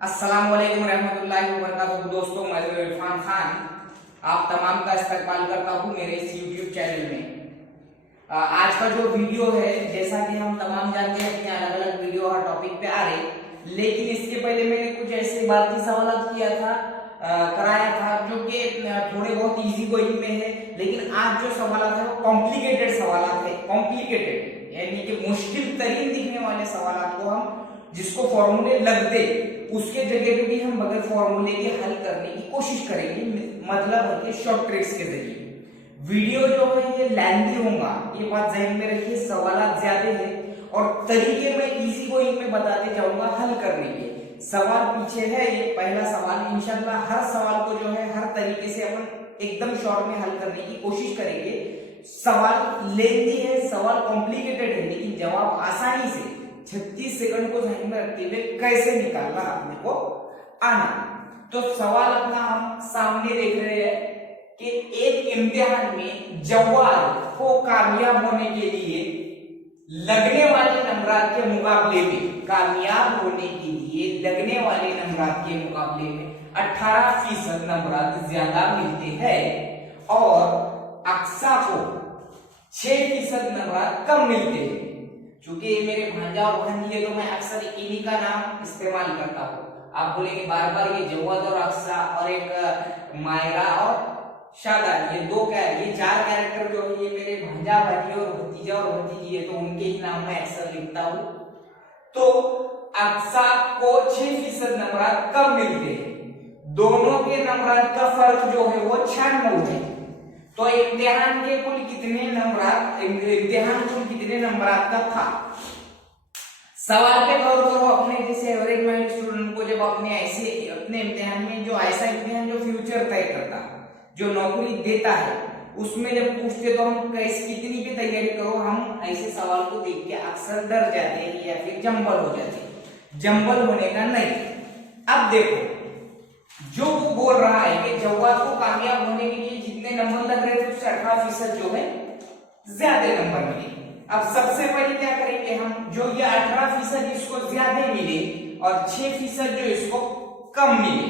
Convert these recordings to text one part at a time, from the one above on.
अस्सलाम वालेकुम रहमतुल्लाहि व बरकातहू। दोस्तों, मैं इरफान खान आप तमाम का इस्तकबाल करता हूँ मेरे इस YouTube चैनल में। आज का जो वीडियो है, जैसा कि हम तमाम जानते हैं कि अलग अलग वीडियो हर टॉपिक पे आ रहे, लेकिन इसके पहले मैंने कुछ ऐसे बाकी सवाल किया था, कराया था, जो कि थोड़े बहुत इजी गोइंग में है। लेकिन आज जो सवाल है वो कॉम्प्लिकेटेड सवाल है, कॉम्प्लिकेटेड यानी कि मुश्किल तरीन दिखने वाले सवाल को हम जिसको फॉर्मूले लगते उसके जगह पे भी हम बगैर फॉर्मूले के हल करने की कोशिश करेंगे, मतलब है कि शॉर्ट ट्रिक्स के जरिए। वीडियो जो है ये लेंथी होगा, ये बात ध्यान में रखिए। सवाल ज्यादा है और तरीके में इजी गोइंग में बताते जाऊंगा हल करने के। सवाल पीछे है, ये पहला सवाल। इंशाल्लाह हर सवाल को जो है हर तरीके से अपन एकदम शॉर्ट में हल करने की कोशिश करेंगे। सवाल लेंथी है, सवाल कॉम्प्लिकेटेड है, लेकिन जवाब आसानी से 36 सेकंड को ध्यान में रखते हुए कैसे निकालना अपने को आना। तो सवाल अपना हम सामने देख रहे हैं कि एक इम्तिहान में जवाब को कामयाब होने के लिए लगने वाले नंबरात के मुकाबले में, कामयाब होने के लिए लगने वाले नंबरात के मुकाबले में 18% नंबरात ज्यादा मिलते हैं और अक्सा को 6% नंबरात कम मिलते हैं। चूंकि ये मेरे भांजा और भांजी है तो मैं अक्सर इन्हीं का नाम इस्तेमाल करता हूँ। आप बोलेंगे बार बार ये जवाद और अक्सा और एक मायरा और शादान, ये दो ये 4 कैरेक्टर जो है ये मेरे भांजा भांजी और भतीजा और भतीजी है, तो उनके ही नाम मैं अक्सर लिखता हूँ। तो अक्सा को 6% नंबरात कम मिलते हैं। दोनों के नंबरात का फर्क जो है वो 96 है। तो इम्तिहान के कुल कितने नंबरात, इम्तिहान कुल कितने नंबरात का था? सवाल पे गौर करो। अपने जैसे एवरेज माइंड स्टूडेंट को जब अपने ऐसे अपने इम्तिहान में जो ऐसा इम्तिहान जो फ्यूचर तय करता, जो नौकरी देता है, उसमें जब पूछते तो हम कैसे कितनी की तैयारी करो, हम ऐसे सवाल को देख के अक्सर डर जाते हैं या फिर जंबल हो जाते हैं। जंबल होने का नहीं। अब देखो, जो वो बोल रहा है कि जवाब को कामयाब होने के लिए जितने नंबर लग रहे थे उससे 18% जो है ज्यादा नंबर मिले। अब सबसे पहले क्या करेंगे हम, जो ये 18% इसको ज्यादा मिले और 6% जो इसको कम मिले,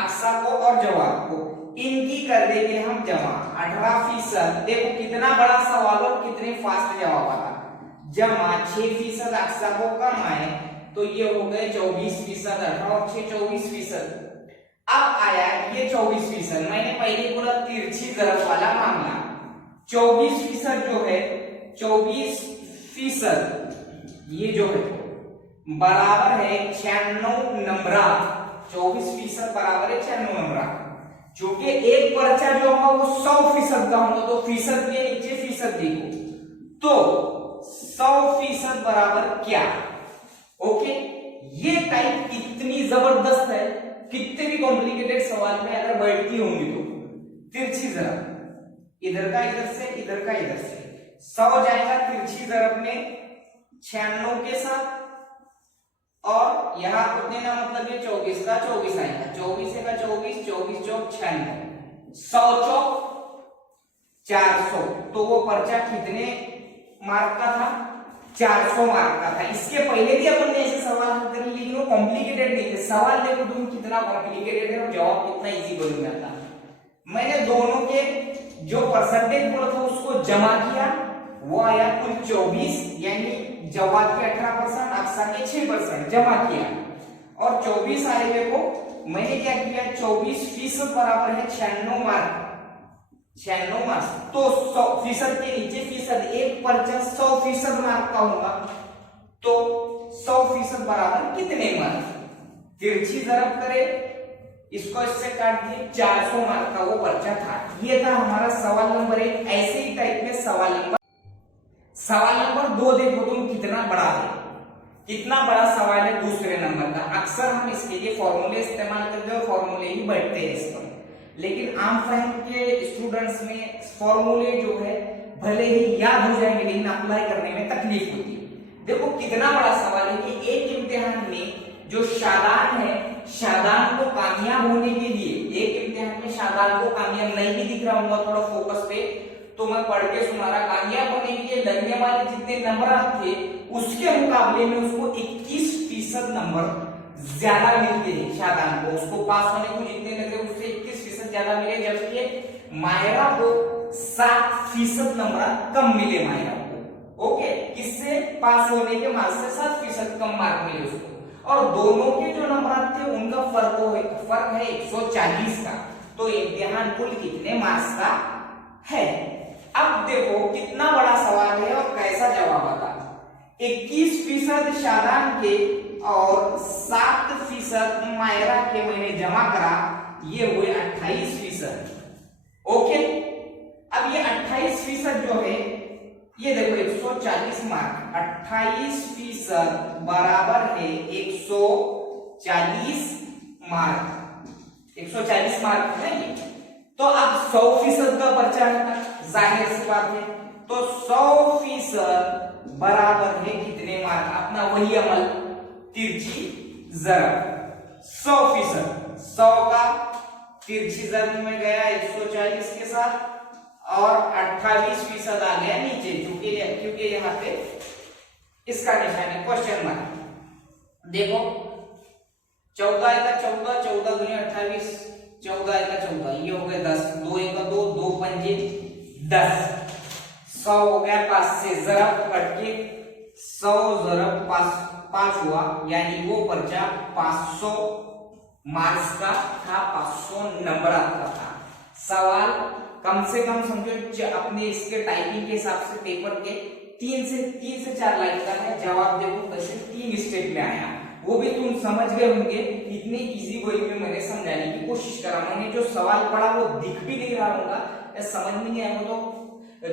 अक्सा को और जवाब को, इनकी कर देंगे हम जमा। 18%, देखो कितना बड़ा सवाल और कितने फास्ट जवाब आता। जमा 6% अक्सा को कम आए तो ये हो गए 24%। 18 और 6 24%। अब आया ये 24%। मैंने पहले बोला तिरछी ज़रब वाला मामला। 24% जो है 24% ये जो है बराबर है 96 नंबरात। 24% बराबर है 96 नंबरात। क्योंकि एक पर्चा जो होगा वो 100% का होगा, तो फीसद के नीचे फीसद देखो, तो 100% बराबर क्या? ओके, ये टाइप इतनी जबरदस्त है, कितने भी कॉम्प्लिकेटेड सवाल में अगर बैठती होंगी तो तिरछी ज़रब, इधर का इधर से, इधर का इधर से, 100 जाएगा तिरछी ज़रब में 96 के साथ, और यहाँ कितने ना मतलब ये 24 का 24 आएगा, 24 का 24, 24 चौक 96, 100 चौक 400। तो वो पर्चा कितने मार्क का था? 400 मार्क का था। इसके पहले भी अपन ने ऐसे सवाल हल कर लिए, लेकिन वो कॉम्प्लिकेटेड नहीं थे। सवाल देखो तुम कितना कॉम्प्लिकेटेड है और जवाब कितना इजी बोल जाता। मैंने दोनों के जो परसेंटेज बोला था उसको जमा किया, वो आया कुल 24, यानी जवाब के 18%, अक्सा के 6% जमा किया, और 24 आए को मैंने क्या किया, 24% बराबर है 96 मार्क। 96 मार्क्स, तो 100% के नीचे फीसद, एक पर्चा 100% मार्क का होगा, तो 100% बराबर कितने मार्क? तिरछी ज़रब करे, इसको इससे काट दिए, 400 मार्क का वो पर्चा था। ये था हमारा सवाल नंबर 1। ऐसे ही टाइप में सवाल नंबर 2 देखो तुम कितना बड़ा है, कितना बड़ा सवाल है दूसरे नंबर का। अक्सर हम इसके लिए फॉर्मूले इस्तेमाल करते हैं और फॉर्मूले ही बैठते हैं इस पर, लेकिन आम फहम के स्टूडेंट्स में फॉर्मूले जो है भले ही याद हो जाएंगे, लेकिन अप्लाई करने में तकलीफ होती है। देखो कितना बड़ा सवाल है कि एक इम्तिहान में जो शादान है, शादान को कामयाब होने के लिए, एक इम्तिहान में शादान को कामयाब नहीं भी दिख रहा होगा थोड़ा फोकस पे, तो मैं पढ़ के सुना रहा, कामयाब होने के लिए लगने वाले जितने नंबर थे उसके मुकाबले में उसको 21% नंबर ज्यादा मिलते हैं शादान को, उसको पास होने को जितने लगे उससे 21% ज्यादा मिले, जबकि मायरा को 7% नंबर कम मिले मायरा को। ओके, किससे? पास होने के मार्क्स से 7% कम मार्क मिले उसको। और दोनों के जो नंबर थे उनका फर्क है 140 का। तो इम्तिहान कुल कितने मार्क्स का है? अब देखो कितना बड़ा सवाल है और कैसा जवाब आता। 21% शादान के और 7% मायरा के मैंने जमा करा, ये हुए 28%। ओके, अब ये 28% जो है ये देखो 140 मार्क, 28% बराबर है 140 मार्क, 140 मार्क है ये। तो अब 100% का पर्चा है, जाहिर सी बात है। तो 100% बराबर है कितने मार्क? अपना वही अमल, तिरछी जरब। 100%, 100 का तिरछी जरब में गया 140 के साथ और 28% आ गया नीचे, क्योंकि यहाँ पे इसका निशान है क्वेश्चन मार्क। देखो 14 का 14, 14 दूनी 28, 14 का 14, ये हो गया 10, 2 का 2, 2 पंजे 10, 100 हो गया 5 से जरब कट के 100 जरब 5 हुआ, यानी वो पर्चा 500 मार्क्स का था, 500 नंबर का था। सवाल कम से कम समझो अपने इसके टाइपिंग के हिसाब से पेपर के 3 से 4 लाइन का है। जवाब देखो कैसे 3 स्टेप में आया, वो भी तुम समझ गए होंगे। इतने इजी वे में मैंने समझाने की कोशिश करा। मैंने जो सवाल पढ़ा वो दिख भी नहीं रहा होगा या समझ में नहीं आया तो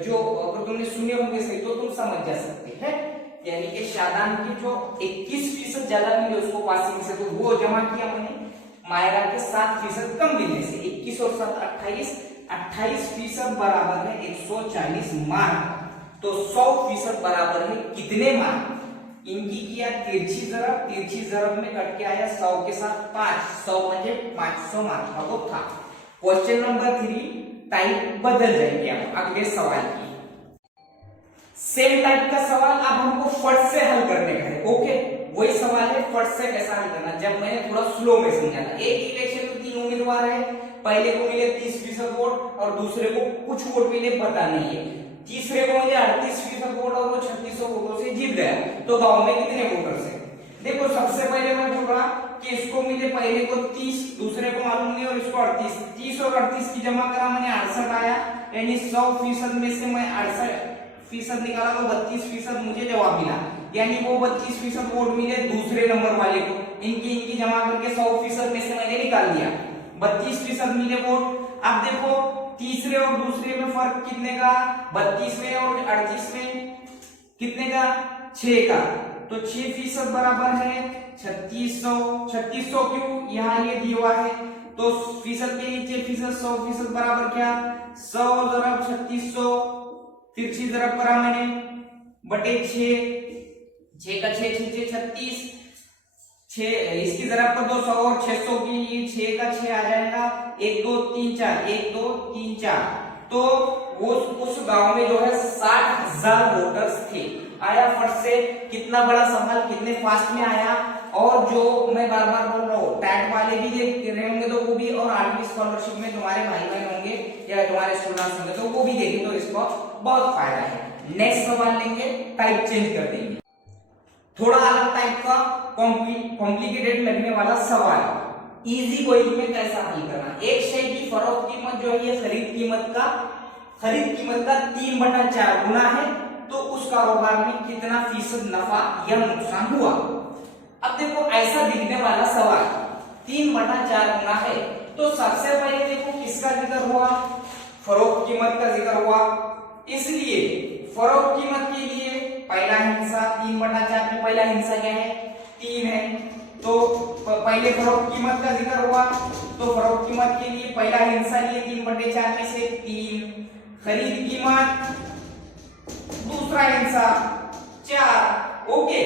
जो अगर तुमने सुने होंगे सही तो तुम समझ जा सकते हैं। यानी कि शादान की जो 21% ज्यादा मिले उसको पासिंग से, तो वो जमा किया मैंने मायरा के 7% कम मिलने से। 21 और 7 28% बराबर है 140 मार्क। तो 100% बराबर है कितने मार्क? इनकी किया तिरछी जरब, तिरछी जरब में कट के आया 100 के साथ 5, 100 म्हणजे 500 मार्क का वो था। क्वेश्चन नंबर 3 टाइप बदल जाएंगे अब अगले सवाल की। सेम टाइप का सवाल अब हमको फट से हल करने का है। ओके, वही सवाल है फट से कैसा हल करना। जब मैंने थोड़ा स्लो में समझा था, एक इलेक्शन में 3 उम्मीदवार है, पहले को मिले 30% वोट और दूसरे को कुछ वोट मिले पता नहीं है, तीसरे को मिले 38% वोट और वो 3600 वोटों से जीत गया। तो गांव में कितने वोटर्स हैं? देखो सबसे पहले मैं बोल रहा कि इसको मिले पहले को 30, दूसरे को मालूम नहीं और इसको 38, 30 और 38 की जमा करा मैंने 68 आया, यानी 100% में से मैं 68% निकाला तो 32% मुझे जवाब मिला, यानी वो 32% वोट मिले दूसरे नंबर वाले को। इनकी जमा करके 100% में से मैंने निकाल दिया, 32% मिले वोट। अब देखो तीसरे और दूसरे में फर्क कितने का? 32 में और 38 में कितने का? 6 का। तो 6% बराबर है 3600। 3600 क्यों? यहाँ ये दिया हुआ है तो फीसद के नीचे फीसद 100% बराबर क्या? 100 जरब 3600, तिरछी जरब करा मैंने बटे 6 का 6 36, 6 इसकी जरब कर दो 100 और 600 की, 6 का 6 आ जाएगा 1 2 3 4, 1 2 3 4। तो वो उस गांव में जो है 60,000 वोटर्स थे। आया फट से, कितना बड़ा सवाल, कितने फास्ट में आया। और जो मैं बार बार बोल रहा हूँ टैट वाले भी देख रहे होंगे तो वो भी, और 8वीं स्कॉलरशिप में तुम्हारे भाई बहन होंगे या तुम्हारे स्टूडेंट्स होंगे तो वो भी देखें तो इसको बहुत फायदा है। नेक्स्ट सवाल लेंगे, टाइप चेंज कर देंगे, थोड़ा अलग टाइप का कॉम्प्लिकेटेड लगने वाला सवाल, इजी वे में कैसा हल करना। एक शेयर की फरोख्त कीमत जो है ये खरीद कीमत का 3/4 गुना है, तो उस कारोबार में कितना फीसद नफा या नुकसान हुआ। अब देखो ऐसा दिखने वाला सवाल 3/4 गुना है, तो सबसे पहले देखो किसका जिक्र हुआ? फरोख्त कीमत का जिक्र हुआ। इसलिए फरोख्त कीमत के लिए पहला हिस्सा 3/4 में पहला हिस्सा क्या है? 3 है, तो पहले फरोख्त कीमत का जिक्र हुआ, तो फरोख्त कीमत के लिए पहला हिस्सा लिए 3/4 में से 3, खरीद कीमत दूसरा हिस्सा 4। ओके,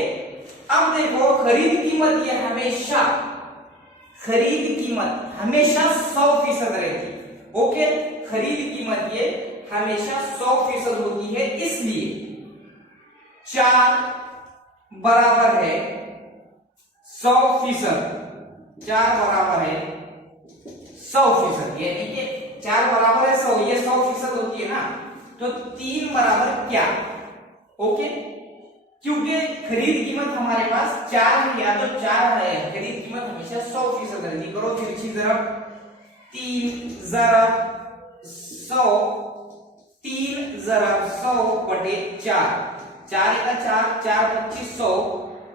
अब देखो खरीद कीमत ये हमेशा 100% रहती। ओके, खरीद कीमत ये हमेशा 100% होती है, इसलिए 4 बराबर है 100%, 4 बराबर है 100%, यानी कि 4 बराबर है 100, ये 100% होती है ना, तो 3 बराबर क्या? ओके, क्योंकि खरीद कीमत हमारे पास 4 है, या तो 4 है, खरीद कीमत हमेशा 100% रहती। करो तिरछी ज़रब, 3 ज़रब 100, 3 ज़रब 100 बटे 4, 4 का 4, 4 25 100,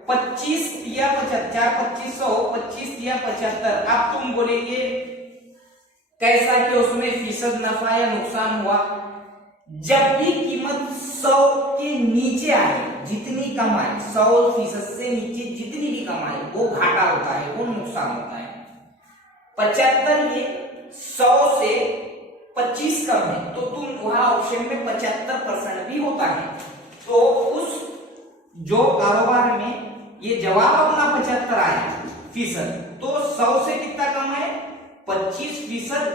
25 या 75, 4 25 100, 25 या 75। अब तुम बोलेंगे कैसा कि उसमें फीसद नफा या नुकसान हुआ? जब भी कीमत 100 के नीचे आए, जितनी कमाई 100% से नीचे जितनी भी कमाई, वो घाटा होता है, वो नुकसान होता है। 75 ये 100 से 25 कम है, तो तुम वहां ऑप्शन में 75% भी होता है। तो उस जो कारोबार में ये जवाब अपना 75 आया फीसद, तो 100 से कितना कम है? 25%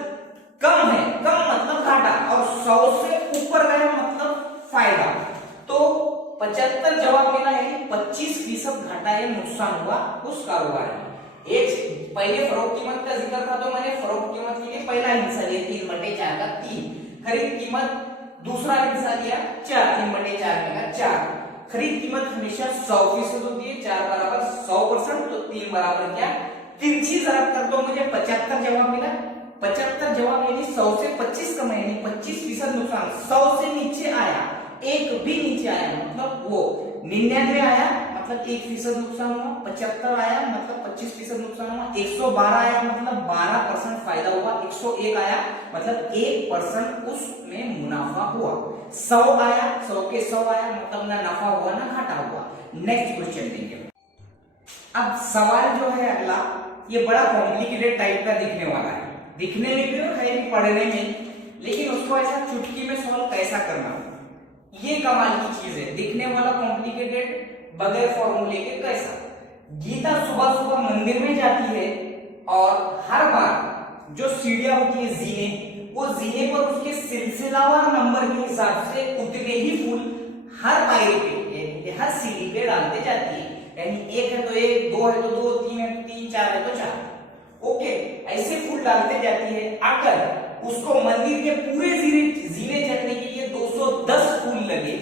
कम है। कम मतलब घाटा, और 100 से ऊपर गया मतलब फायदा। तो 75 जवाब मिला है कि 25% घाटा या नुकसान हुआ उस कारोबार में। एक पहले फरोख्त कीमत का जिक्र था, तो मैंने फरोख्त कीमत के लिए पहला हिस्सा लिया 3/4 का 3, खरीद कीमत दूसरा हिस्सा लिया 4, 3/4 का 4। खरीद कीमत हमेशा 100% होती है, 4 बराबर 100%, तो 3 बराबर क्या? तिरछी ज़रब कर दो, मुझे 75 जवाब मिला। 75 जवाब यानी 100 से 25 कम, यानी 25% नुकसान। 100 से नीचे आया, एक भी नीचे आया मतलब वो 99 आया मतलब 1% नुकसान हुआ, 75 आया मतलब 25% नुकसान हुआ, 112 आया मतलब 12% फायदा हुआ, 101 आया मतलब 1% उसमें मुनाफा हुआ, 100 आया, 100 के 100 आया मतलब ना नफा हुआ ना घाटा हुआ। नेक्स्ट क्वेश्चन देंगे। अब सवाल जो है अगला, ये बड़ा कॉम्प्लिकेटेड टाइप का दिखने वाला है, दिखने में भी और है भी पढ़ने में, लेकिन उसको ऐसा चुटकी में सॉल्व कैसा करना, ये कमाल की चीज है। दिखने वाला कॉम्प्लिकेटेड, बगैर फॉर्मूले के कैसा। गीता सुबह सुबह मंदिर में जाती है, और हर बार जो सीढ़ियां होती है जीने, वो जीने पर उसके सिलसिलावार नंबर के हिसाब से उतने ही फूल हर पायरी पे, यानी हर सीढ़ी पे डालते जाती है। यानी 1 है तो 1, 2 है तो 2, 3 है तो 3, 4 है तो 4। ओके, ऐसे फूल डालते जाती है। अगर उसको मंदिर के पूरे जीने चढ़ने के लिए 210 फूल लगे,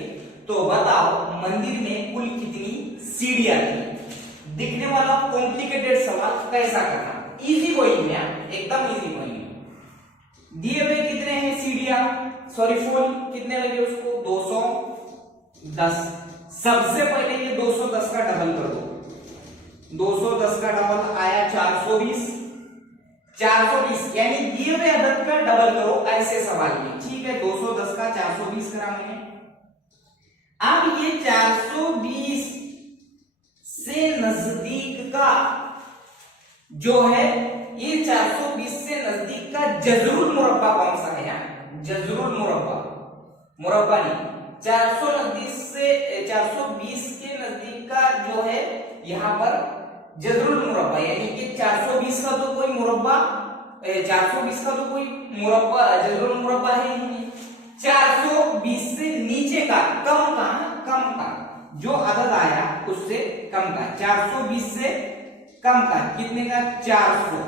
तो बताओ मंदिर में कुल कितनी सीढ़ियां थी। दिखने वाला कॉम्प्लिकेटेड सवाल कैसा करना, इजी गोइंग में, एकदम इजी गोइंग। दिए हुए कितने हैं सीढ़ियां, सॉरी फूल कितने लगे उसको? 210। सबसे पहले ये 210 का डबल कर दो, 210 का डबल आया 420, 420 यानी दिए हुए अदद का डबल करो ऐसे सवाल में। ठीक है, 210 का 420 करा मैंने। अब ये 420 से नजदीक का जो है, ये 420 से नजदीक का जजरुल मुरब्बा कौन सा है? जजरुल मुरब्बा, मुरब्बा नहीं, 420 के नजदीक का जो है यहाँ पर जजरुल मुरब्बा, यानी कि 420 का तो कोई मुरब्बा, 420 का तो कोई मुरब्बा जजरुल मुरब्बा है ही नहीं। 420 से नीचे का, कम का जो अदद आया उससे कम का, 420 से कम का कितने का? 400।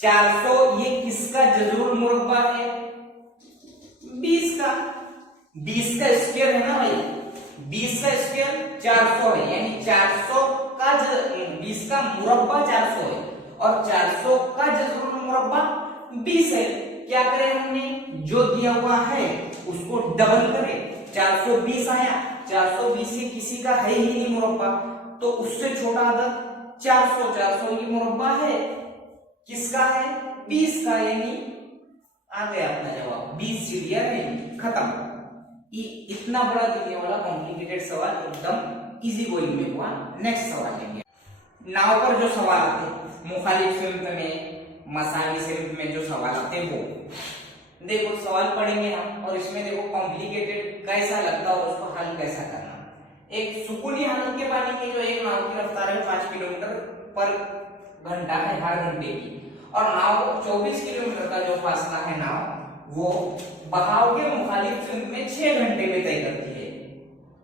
400 ये किसका जजरुल मुरब्बा है? 20 का। 20 का स्क्वायर है ना भाई, 20 का स्क्वायर 400 है, यानी 400 का 20 का मुरब्बा 400 है, और 400 का जजरुल मुरब्बा 20 है। क्या करें हमने? जो दिया हुआ है उसको डबल करें, 420 आया, 420 से किसी का है ही नहीं मुरब्बा, तो उससे छोटा अदद 400, 400 ये मुरब्बा है, किसका है? 20 का, यानी आ गया अपना जवाब, 20 सीढ़ियां हैं, खत्म। इतना बड़ा दिखने वाला कॉम्प्लिकेटेड सवाल एकदम इजी गोइंग में हुआ। नेक्स्ट सवाल लेंगे। नाव पर जो सवाल आते हैं, मुखालिफ सिमत में, मसावी सिमत में जो सवाल आते हैं, वो देखो सवाल पढ़ेंगे हम, और इसमें देखो कॉम्प्लिकेटेड कैसा लगता है और उसको हल कैसा करना। एक सुकूनी हालत के पानी में जो एक नाव की रफ्तार है 5 किलोमीटर पर घंटा है हर घंटे की, और नाव 24 किलोमीटर का जो फासला है नाव वो बहाव के मुखालिफ सिमत में 6 घंटे में तय करती है।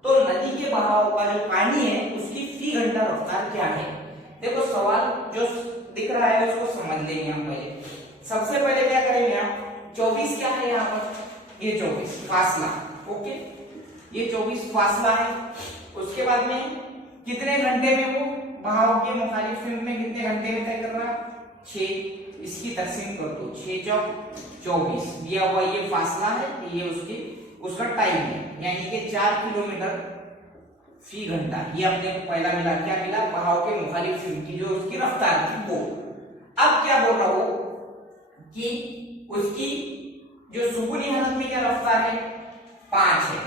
तो नदी के बहाव का जो पानी है उसकी फी घंटा रफ्तार क्या है? देखो सवाल जो दिख रहा है उसको समझ लेंगे हम पहले। सबसे पहले क्या करेंगे हम, 24 क्या है यहाँ पर, ये 24 फासला, ओके, ये 24 फासला है। उसके बाद में कितने घंटे में वो बहाव के मुखालिफ फील्ड में कितने घंटे में तय कर रहा है, 6। इसकी तकसीम कर दो, 6 चौक 24 दिया हुआ ये फासला है, ये उसका टाइम है, यानी कि 4 किलोमीटर फी घंटा। ये अपने को पहला मिला, क्या मिला, बहाव के मुखालिफ फील्ड की जो उसकी रफ्तार थी वो। अब क्या बोल रहा हूं कि उसकी जो सुकूनी हालत में क्या रफ्तार है, 5 है।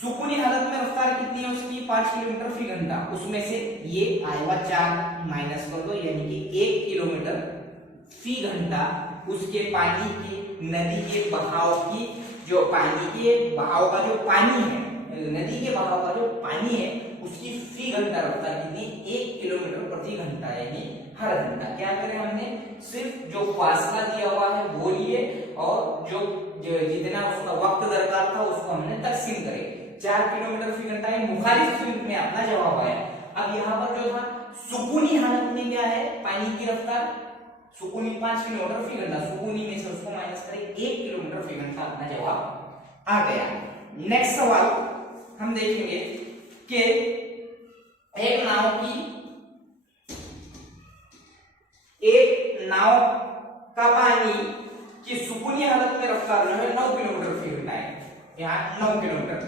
सुकूनी हालत में रफ्तार कितनी है उसकी, 5 किलोमीटर फी घंटा। उसमें से ये आएगा 4 माइनस कर दो, यानी कि 1 किलोमीटर फी घंटा उसके पानी की, नदी के बहाव की, जो पानी के बहाव का जो पानी है, नदी के बहाव का जो पानी है उसकी फी घंटा रफ्तार कितनी, 1 किलोमीटर प्रति घंटा, यानी हर घंटा। क्या करें हमने, सिर्फ जो फासला दिया हुआ है वो लिए और जो जितना उसका वक्त दरकार था उसको हमने तकसीम करे। 4 किलोमीटर फी घंटा है, मुखालिफ फील्ड में अपना जवाब आया। अब यहाँ पर जो था सुकूनी हालत में क्या है, पानी की रफ्तार सुकूनी 5 किलोमीटर फी घंटा, सुकूनी में से उसको माइनस करें 1 किलोमीटर फी घंटा, अपना जवाब आ गया। नेक्स्ट सवाल हम देखेंगे कि एक नाव का पानी की सुकूनी हालत में रफ्तार जो है 9 किलोमीटर फी घंटा है, यहाँ 9 किलोमीटर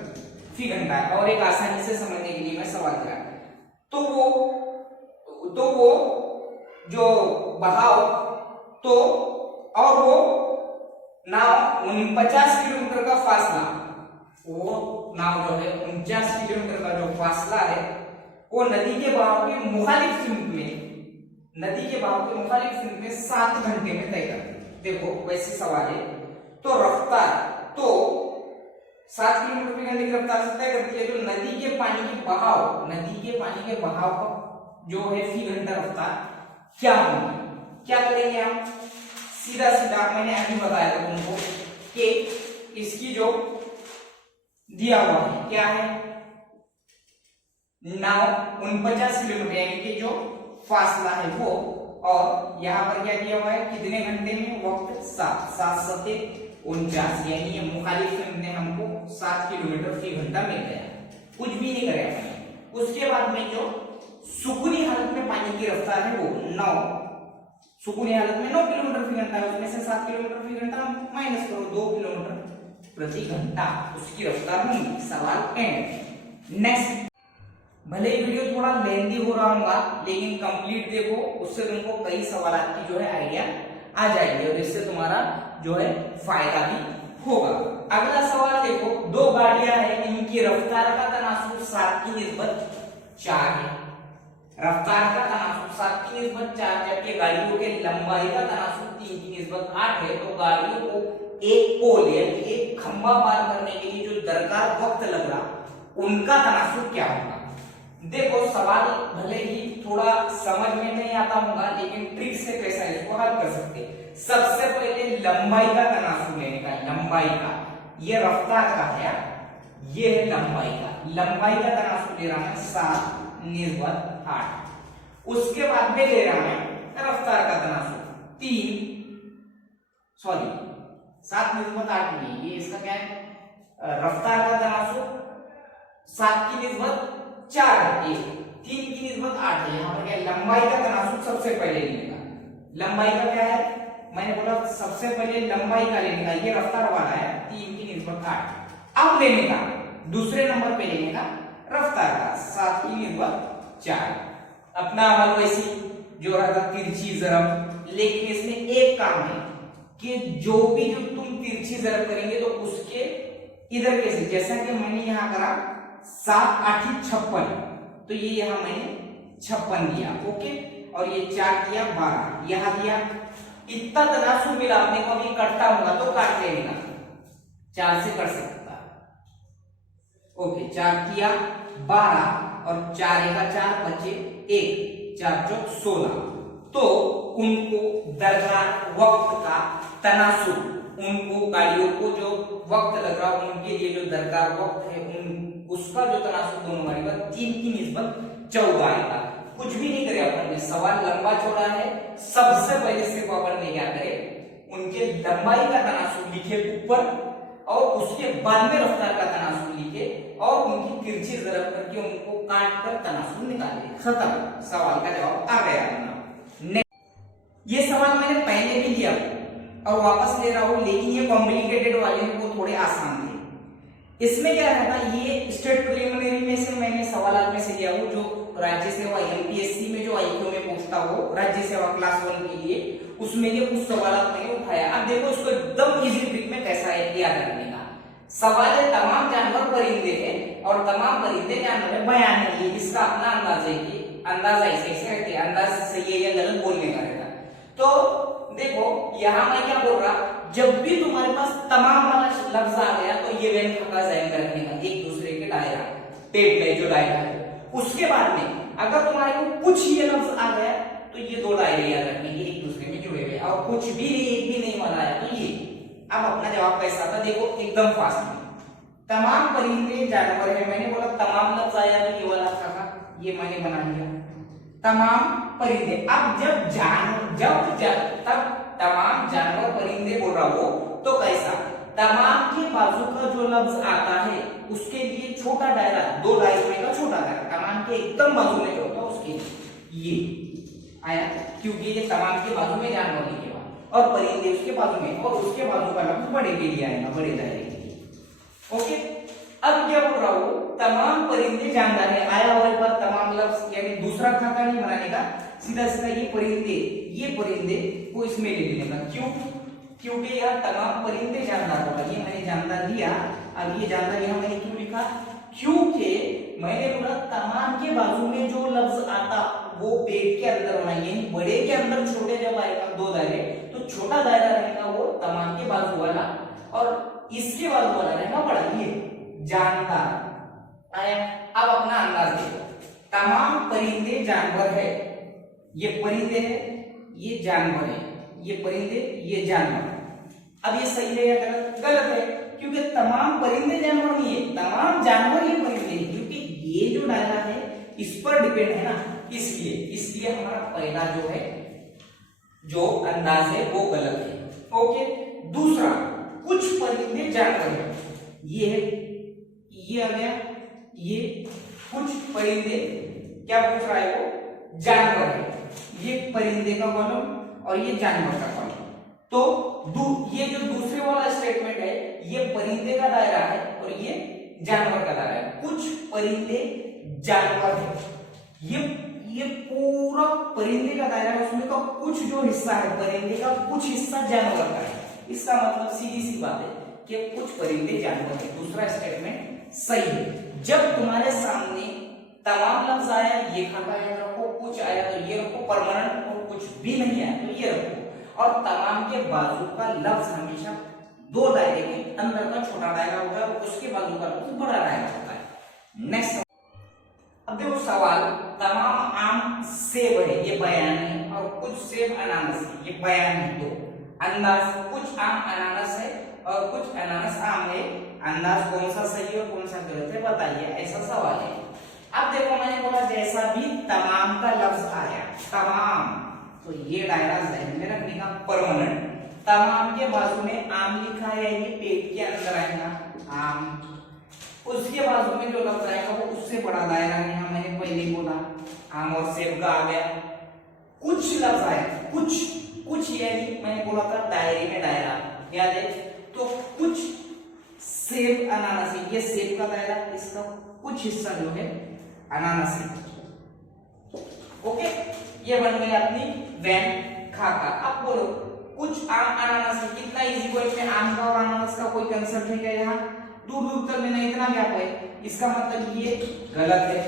फी घंटा है। और एक आसानी से समझने के लिए मैं सवाल करा, तो वो जो बहाव तो और वो नाव 49 किलोमीटर का फासला, वो नाव जो है 49 किलोमीटर का जो फासला है वो नदी के बहाव के मुखालिफ फील्ड में, नदी के बहाव के मुखालिफ फील्ड में 7 घंटे में तय करती है। देखो वैसे सवाल है, तो रफ्तार तो 7 किलोमीटर प्रति घंटे की रफ्तार से तय करती है, तो नदी के पानी के बहाव, नदी के पानी के बहाव का जो है फी घंटा रफ्तार क्या होगी। क्या करेंगे हम, सीधा सीधा मैंने अभी बताया था तुमको कि इसकी जो दिया हुआ है क्या है, नाव 49 किलोमीटर यानी कि जो फासला है वो, और यहाँ पर क्या दिया हुआ है, कितने घंटे में, वक्त 7 7 49, यानी ये मुखालिफ फील्ड ने हमको 7 किलोमीटर फी घंटा मिल गया, कुछ भी नहीं करे हमने। उसके बाद में जो सुकूनी हालत में पानी की रफ्तार है वो 9, सुकूनी हालत में 9 किलोमीटर फी घंटा है, उसमें से 7 किलोमीटर फी घंटा माइनस करो, 2 किलोमीटर प्रति घंटा उसकी रफ्तार होगी। सवाल एंड। नेक्स्ट, भले ही वीडियो थोड़ा लेंथी हो रहा होगा लेकिन कंप्लीट देखो, उससे तुमको कई सवाल की जो है आइडिया आ जाएगी और इससे तुम्हारा जो है फायदा भी होगा। अगला सवाल देखो, 2 गाड़ियां हैं, इनकी रफ्तार का तनासुब 7 की निस्बत 4 है। रफ्तार का तनासुब 7 की निस्बत 4, जबकि गाड़ियों के लंबाई का तनासुब 3 की निस्बत 8 है। तो गाड़ियों को एक पोल यानी एक खंभा पार करने के लिए जो दरकार वक्त लग रहा उनका तनासुब क्या होगा। देखो सवाल भले ही थोड़ा समझ में नहीं आता होगा लेकिन ट्रिक से कैसा इसको हल कर सकते। सबसे पहले लंबाई का तनासुब लेने का, लंबाई का, ये रफ्तार का है, ये है लंबाई का, लंबाई का तनासुब ले रहा है 7 निस्बत 8। उसके बाद में ले रहा है रफ्तार का तनासुब 7 निस्बत 8 में, ये इसका क्या है, रफ्तार का तनासुब 7 की निस्बत 4 है, 3 की निस्बत 8 है। यहाँ पर क्या, लंबाई का तनासुब सबसे पहले लेने का, लंबाई का क्या है, मैंने बोला सबसे पहले लंबाई का लेने का, ये रफ्तार वाला है 3 की निस्बत 8। अब लेने का दूसरे नंबर पे लेने का रफ्तार का 7 की निस्बत 4। अपना हल वैसी जो रहा था तिरछी जरब, लेकिन इसमें एक काम है कि जो तुम तिरछी जरब करेंगे तो उसके इधर कैसे, जैसा कि मैंने यहाँ करा 7 8 56, तो ये यहाँ मैंने 56 दिया, ओके, और ये 4 दिया 12, यहाँ दिया, इतना तनासुब मिला। अपने को अभी कटता होगा तो काट लेने का, 4 से कट सकता, ओके, 4 किया 12 और 4 का 4 बचे 1, 4 चौक 16। तो उनको दरकार वक्त का तनासुब, उनको गाड़ियों को जो वक्त लग रहा उनके लिए जो दरकार वक्त है उन उसका जो तनासुब दोनों गाड़ी का 3 की निस्बत 14 आएगा। कुछ भी नहीं करे अपन ने, सवाल लंबा चौड़ा है। सबसे पहले से अपन ने क्या करे, उनके लंबाई का तनासुर लिखे ऊपर और उसके बाद में रफ्तार का तनासुर लिखे और उनकी तिरछी ज़रब करके उनको काट कर तनासुर निकाले। खत्म, सवाल का जवाब आ गया अपना। ये सवाल मैंने पहले भी दिया और वापस ले रहा हूं, लेकिन ये कॉम्प्लिकेटेड वाले हैं, वो थोड़े आसान थे। इसमें क्या रहता, ये स्टेट प्रिलिमिनरी में से मैंने सवाल में से लिया हूं, जो राज्य सेवा एमपीएससी में जो आईक्यू में पूछता हो राज्य सेवा क्लास 1 के लिए, उसमें ये कुछ सवाल मैंने उठाया। अब देखो इसको एकदम इजी ट्रिक में कैसा है याद रखने का। सवाल है तमाम जानवर परिंदे हैं और तमाम परिंदे जानवर है, बयान है ये, इसका अपना अंदाज है कि अंदाजा ऐसे रहते हैं, अंदाज सही है या गलत बोलने का रहता। तो देखो यहां मैं क्या बोल रहा, जब भी तुम्हारे पास तमाम वाला लफ्ज आ गया तो ये वेन का जहन रखने का, एक दूसरे के दायरा, पेट में जो दायरा है। उसके बाद में अगर तुम्हारे को कुछ ये लफ्ज आ गया तो ये दो दायरे याद रखने के, एक दूसरे में जुड़े हुए, और कुछ भी नहीं, एक भी नहीं वाला है तो ये। अब अपना जवाब कैसा था देखो, एकदम फास्ट में। तमाम परिंदे जानवर है, मैंने बोला तमाम लफ्ज आया तो ये वाला था, ये मैंने बना लिया तमाम परिंदे। अब तब तमाम जानवर परिंदे बोल रहा हो तो कैसा, तमाम के बाजू का जो लफ्ज आता है उसके लिए छोटा दायरा, दो दायरे का छोटा दायरा, तमाम के एकदम बाजू में जो होता है उसके ये आया, क्योंकि ये तमाम के बाजू में जानवर लिखे हुआ और परिंदे उसके बाजू में, और उसके बाजू का लफ्ज बड़े के लिए आएगा, बड़े दायरे के लिए। ओके, अब क्या बोल रहा हूं, तमाम परिंदे जानदार है, आया और एक बार तमाम लफ्ज, यानी दूसरा खाका नहीं बनाने का, सीधा सीधा ये परिंदे को इसमें ले लेने का। क्यों, क्योंकि यह तमाम परिंदे जानदार होगा, ये मैंने जानदार दिया। अब ये जानदार यहां मैंने क्यों लिखा, क्योंकि मैंने बोला तमाम के बाजू में जो लफ्ज आता वो पेट के अंदर होना, यानी बड़े के अंदर छोटे जब आएगा दो दायरे, तो छोटा दायरा रहेगा वो तमाम के बाजू वाला, और इसके बाजू वाला रहेगा बड़ा, ये जानदार आया। अब अपना अंदाज देखो, तमाम परिंदे जानवर है, ये परिंदे है, ये जानवर है, ये परिंदे, ये जानवर। अब ये सही है या गलत? गलत है, क्योंकि तमाम परिंदे जानवर नहीं है, तमाम जानवर ही परिंदे हैं, क्योंकि ये जो दायरा है इस पर डिपेंड है ना, इसलिए हमारा पहला जो है जो अंदाज है वो गलत है। ओके, दूसरा, कुछ परिंदे जानवर है, ये आ गया, ये कुछ परिंदे क्या पूछ रहा है वो, जानवर है, ये परिंदे का कॉलम और ये जानवर का कॉलम। तो ये जो दूसरे वाला स्टेटमेंट है ये परिंदे का दायरा है और ये जानवर का दायरा है। कुछ परिंदे जानवर है, ये पूरा परिंदे का दायरा है, उसमें का कुछ जो हिस्सा है परिंदे का, कुछ हिस्सा जानवर का है। इसका मतलब सीधी सी बात है कि कुछ परिंदे जानवर है। दूसरा स्टेटमेंट सही है। जब तुम्हारे सामने तमाम लफ्ज आया, ये खाका याद रखो, कुछ आया तो ये रखो परमानेंट, और कुछ भी नहीं आया तो ये रखो, और तमाम के बाजू का लफ्ज हमेशा दो दायरे के अंदर का छोटा दायरा होता है और उसके बाजू का लफ्ज बड़ा दायरा होता है। नेक्स्ट, अब देखो सवाल, तमाम आम सेब है, ये बयान है, और कुछ सेब अनानास है, ये बयान है। तो अंदाज, कुछ आम अनानास है और कुछ अनानास आम है, अंदाज कौन सा सही और कौन सा गलत है बताइए, ऐसा सवाल है। अब देखो मैंने बोला जैसा भी तमाम का लफ्ज आया, तमाम, तो ये दायरा जहन में रखने का, परमानेंट। तमाम के बाजू में आम लिखा है, ये पेट के अंदर आएगा आम, उसके बाजू में जो लफ्ज आएगा वो उससे बड़ा दायरा है, यहाँ मैंने पहले बोला आम और सेब का आ गया। कुछ लफ्ज आए, कुछ यानी मैंने बोला था दायरे में दायरा, याद है? तो कुछ सेब अनानास, ये सेब का दायरा, इसका कुछ हिस्सा जो है अनानास है। ओके, ये बन गई अपनी वैन खाका। अब बोलो कुछ आम अनानास, कितना इजी क्वेश्चन, आम का और अनानास का कोई कंसेप्ट है क्या? यहाँ दूर दूर तक लेना, इतना गैप है, इसका मतलब ये गलत है।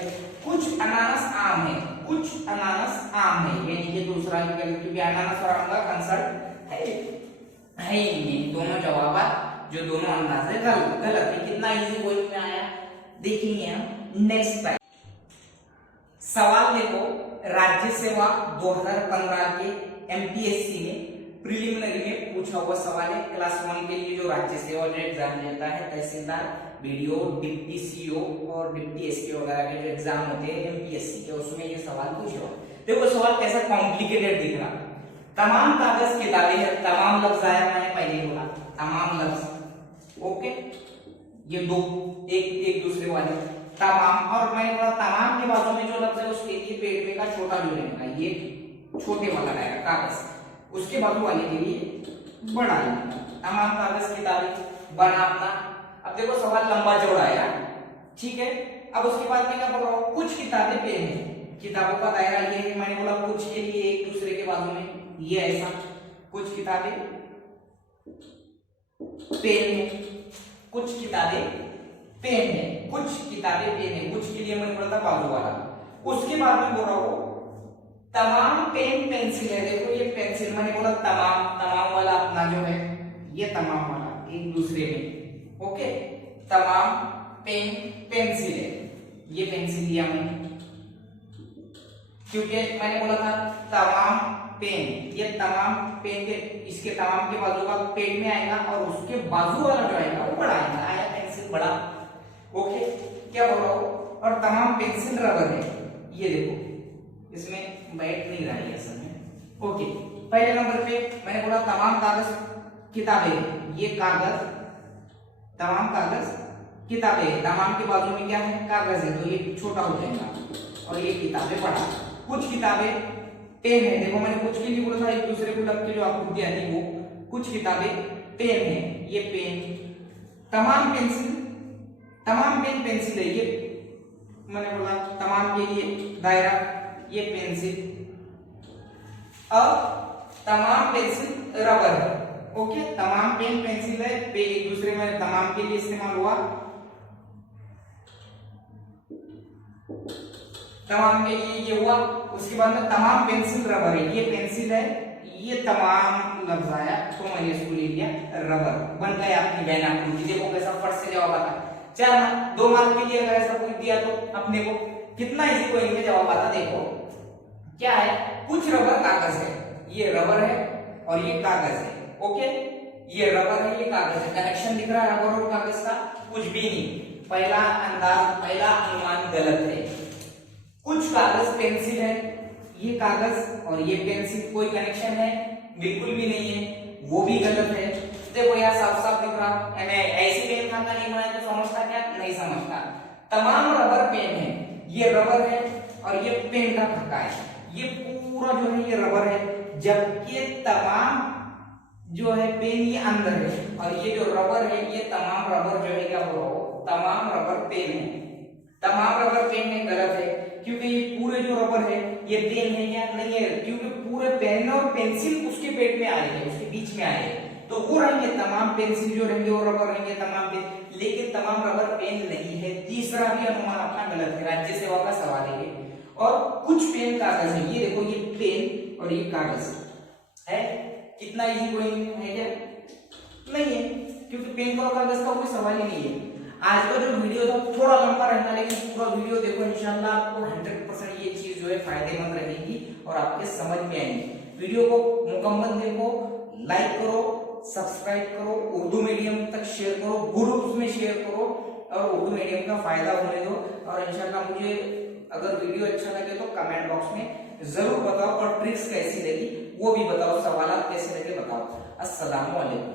कुछ अनानास आम है, कुछ अनानास आम है, यानी कि दूसरा ही गलत, क्योंकि अनानास और आम का कंसेप्ट है ये दोनों जवाब जो दोनों अंदाज है गलत है। कितना इजी क्वेश्चन आया देखेंगे हम नेक्स्ट टाइम। सवाल देखो, राज्य सेवा 2015 के एमपीएससी में प्रिलिमिनरी में पूछा हुआ सवाल है। क्लास 1 के लिए जो राज्य सेवा जो एग्जाम लेता है तहसीलदार वीडियो डिप्टी सीओ और डिप्टी एसपी वगैरह के जो एग्जाम होते हैं एमपीएससी के, उसमें ये सवाल पूछे हो। देखो सवाल कैसा कॉम्प्लिकेटेड दिख रहा। तमाम कागज किताबें है, तमाम लफ्ज आया, मैंने पहले ही बोला तमाम लफ्ज, ओके, ये दो एक दूसरे वाले तमाम, और मैंने बोला तमाम के बाजू में जो लफ्ज है उसके लिए पेट में का छोटा जो रहेगा ये छोटे वाला रहेगा कागज, उसके बाजू वाले के लिए बड़ा रहेगा। तमाम कागज किताबें बना अपना। अब देखो सवाल लंबा चौड़ा है, ठीक है। अब उसके बाद मैं क्या बोल रहा हूँ, कुछ किताबें पेन है, किताबों का दायरा ये है, मैंने बोला कुछ के लिए एक दूसरे के बाजू में ये ऐसा, कुछ किताबें पेन है, कुछ किताबें पेन है, कुछ किताबें पेन है, कुछ के लिए मैंने बोला था बाजू वाला। उसके बाद में बोल रहा हूँ तमाम पेन पेंसिल है। देखो ये पेंसिल, मैंने बोला तमाम वाला अपना जो है ये तमाम वाला एक दूसरे में, ओके। तमाम पेन पेंसिल है, ये पेंसिल लिया मैंने क्योंकि मैंने बोला था तमाम पेन, ये तमाम पेन के इसके तमाम के बाजू का पेन में आएगा और उसके बाजू वाला जो आएगा वो बड़ा आएगा, आया पेंसिल बड़ा, ओके। क्या बोल रहा हूँ, और तमाम पेंसिल रबर है, ये देखो इसमें बैठ नहीं रहा है असल में, ओके। पहले नंबर पे मैंने बोला तमाम कागज किताबें, ये कागज तमाम कागज किताबें, तमाम के बाजू में क्या है कागज है, तो ये छोटा हो जाएगा और ये किताबें बड़ा। कुछ किताबें पेन है, देखो मैंने कुछ के लिए बोला था एक दूसरे को लग के जो आकृति आती वो, कुछ किताबें पेन है, ये पेन। तमाम पेंसिल, तमाम पेन पेंसिल है, ये मैंने बोला तमाम के लिए दायरा, ये पेंसिल। अब तमाम पेंसिल रबर है, ओके। तमाम पेन पेंसिल है, एक दूसरे में तमाम के लिए इस्तेमाल हुआ, तमाम के लिए ये हुआ। उसके बाद में तमाम पेंसिल रबर है, ये पेंसिल है, ये तमाम लफ्ज आया तो मैंने इसको ले लिया रबर, बन गया अपनी बहन आकृति। देखो कैसा फट से जवाब आता। 2 मार्क के लिए अगर ऐसा पूछ दिया तो अपने को कितना इजी को इनके जवाब आता। देखो क्या है, कुछ रबर कागज है, ये रबर है और ये कागज है, ओके। ये रबर है, ये कागज है, कनेक्शन दिख रहा है रबर और कागज का, कुछ भी नहीं। पहला अंदाज, पहला अनुमान गलत है। कुछ कागज पेंसिल है, ये कागज और ये पेंसिल, कोई कनेक्शन है बिल्कुल भी नहीं है, वो भी गलत है। देखो यहाँ साफ साफ दिख रहा, ऐसी पेन खाता नहीं बनाए तो समझता क्या, नहीं समझता। तमाम रबर पेन है, ये रबर है और ये पेन का फक्का है, ये पूरा जो है ये रबर है, जबकि तमाम जो है पेन ये अंदर है और ये जो रबर है ये तमाम रबर जो है क्या बोलो, तमाम रबर पेन है। तमाम रबर पेन है, गलत है, क्योंकि ये पूरे जो रबर है ये पेन है या नहीं है, क्योंकि पूरे पेन और पेंसिल उसके पेट में आए हैं, उसके बीच में आए हैं, तो वो रहेंगे तमाम पेंसिल जो रहेंगे वो रबर रहेंगे तमाम पेन, लेकिन तमाम रबर पेन नहीं है। तीसरा भी अनुमान अपना गलत है, राज्य सेवा का सवाल है। और कुछ पेन कागज है, ये देखो ये पेन और ये कागज है, कितना इजी गोइंग है क्या, नहीं है, क्योंकि पेन और कागज का कोई सवाल ही नहीं है। आज का जो वीडियो था थोड़ा लंबा रहना, लेकिन पूरा वीडियो देखो, इंशाल्लाह आपको 100% ये चीज जो है फायदेमंद रहेगी और आपके समझ में आएगी। वीडियो को मुकम्मल देखो, लाइक करो, सब्सक्राइब करो, उर्दू मीडियम तक शेयर करो, ग्रुप्स में शेयर करो और उर्दू मीडियम का फायदा होने दो। और इंशाल्लाह मुझे अगर वीडियो अच्छा लगे तो कमेंट बॉक्स में जरूर बताओ और ट्रिक्स कैसी लगी वो भी बताओ, सवाल कैसे लगे बताओ। अस्सलाम वालेकुम।